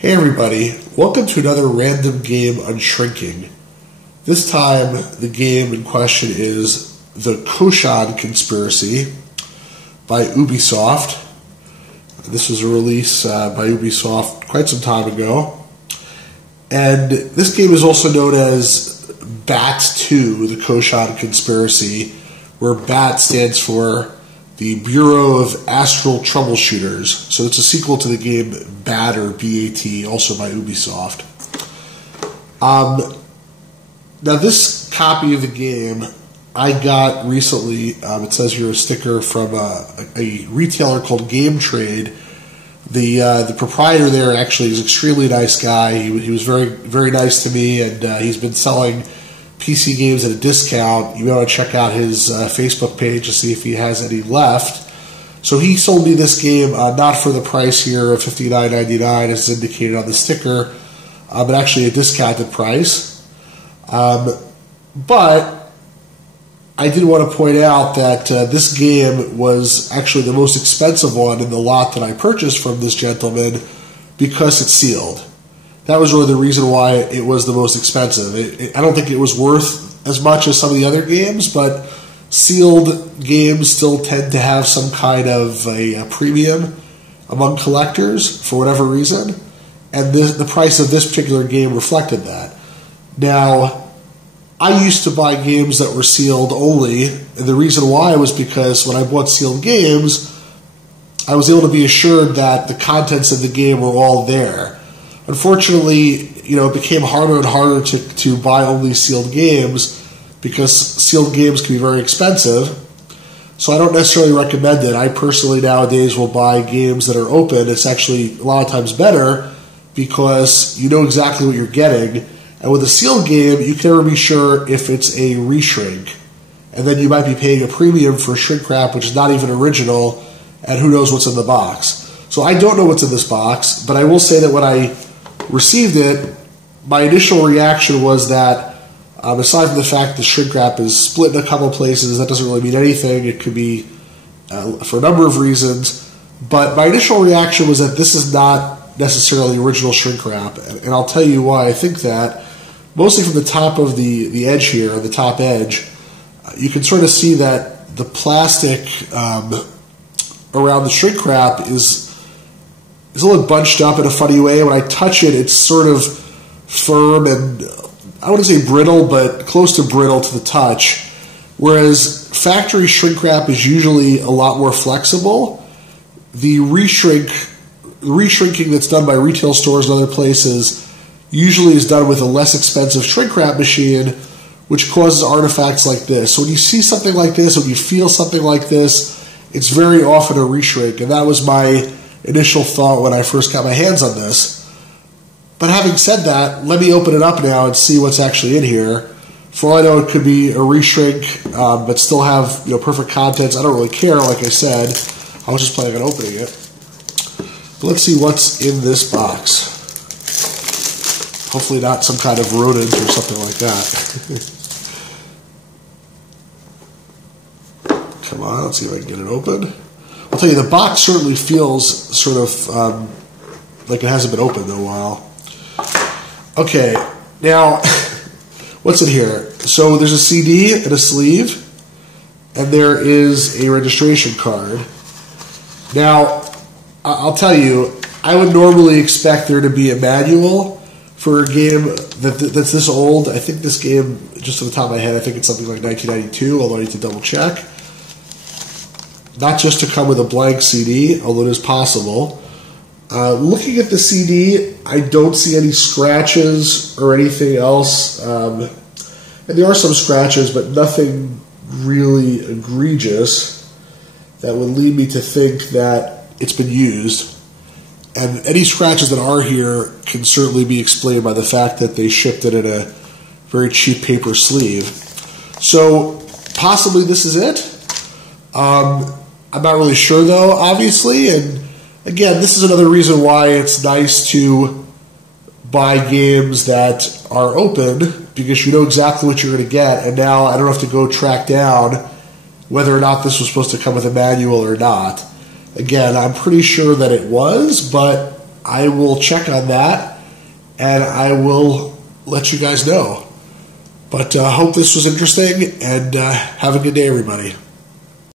Hey everybody, welcome to another random Game Unshrinking. This time, the game in question is the Koshan Conspiracy by Ubisoft. This was a release by Ubisoft quite some time ago. And this game is also known as B.A.T. the Koshan Conspiracy, where B.A.T. stands for the Bureau of Astral Troubleshooters. So it's a sequel to the game B.A.T. or B.A.T., also by Ubisoft. Now this copy of the game I got recently. It says here a sticker from a retailer called Game Trade. The proprietor there actually is an extremely nice guy. He was very, very nice to me, and he's been selling PC games at a discount. You want to check out his Facebook page to see if he has any left. So he sold me this game not for the price here of $59.99 as indicated on the sticker, but actually a discounted price. But I did want to point out that this game was actually the most expensive one in the lot that I purchased from this gentleman because it's sealed. That was really the reason why it was the most expensive. I don't think it was worth as much as some of the other games, but sealed games still tend to have some kind of a premium among collectors for whatever reason, and the price of this particular game reflected that. Now, I used to buy games that were sealed only, and the reason why was because when I bought sealed games, I was able to be assured that the contents of the game were all there. Unfortunately, it became harder and harder to buy only sealed games because sealed games can be very expensive. So I don't necessarily recommend it. I personally nowadays will buy games that are open. It's actually a lot of times better because you know exactly what you're getting. And with a sealed game, you can never be sure if it's a reshrink. And then you might be paying a premium for shrinkwrap, which is not even original, and who knows what's in the box. So I don't know what's in this box, but I will say that when I received it, my initial reaction was that, aside from the fact the shrinkwrap is split in a couple places, that doesn't really mean anything. It could be for a number of reasons. But my initial reaction was that this is not necessarily original shrinkwrap, and I'll tell you why I think that. Mostly from the top of the edge here, the top edge, you can sort of see that the plastic around the shrinkwrap is a little bunched up in a funny way. When I touch it, it's sort of firm and, I wouldn't say brittle, but close to brittle to the touch. Whereas factory shrink wrap is usually a lot more flexible. The reshrinking that's done by retail stores and other places usually is done with a less expensive shrink wrap machine, which causes artifacts like this. So when you see something like this, when you feel something like this, it's very often a reshrink, and that was my initial thought when I first got my hands on this. But having said that, let me open it up now and see what's actually in here. For all I know, it could be a reshrink, but still have perfect contents. I don't really care, like I said. I was just planning on opening it. But let's see what's in this box. Hopefully not some kind of rodent or something like that. Come on, let's see if I can get it open. I'll tell you, the box certainly feels sort of like it hasn't been opened in a while. Okay, now, what's in here? So there's a CD and a sleeve, and there is a registration card. Now, I'll tell you, I would normally expect there to be a manual for a game that's this old. I think this game, just off the top of my head, I think it's something like 1992, although I need to double check. Not just to come with a blank CD, although it is possible. Looking at the CD, I don't see any scratches or anything else. And there are some scratches, but nothing really egregious that would lead me to think that it's been used. And any scratches that are here can certainly be explained by the fact that they shipped it in a very cheap paper sleeve. So possibly this is it. I'm not really sure though, obviously. And again, this is another reason why it's nice to buy games that are open, because you know exactly what you're going to get. And now I don't have to go track down whether or not this was supposed to come with a manual or not. Again, I'm pretty sure that it was, but I will check on that, and I will let you guys know. But I hope this was interesting, and have a good day, everybody.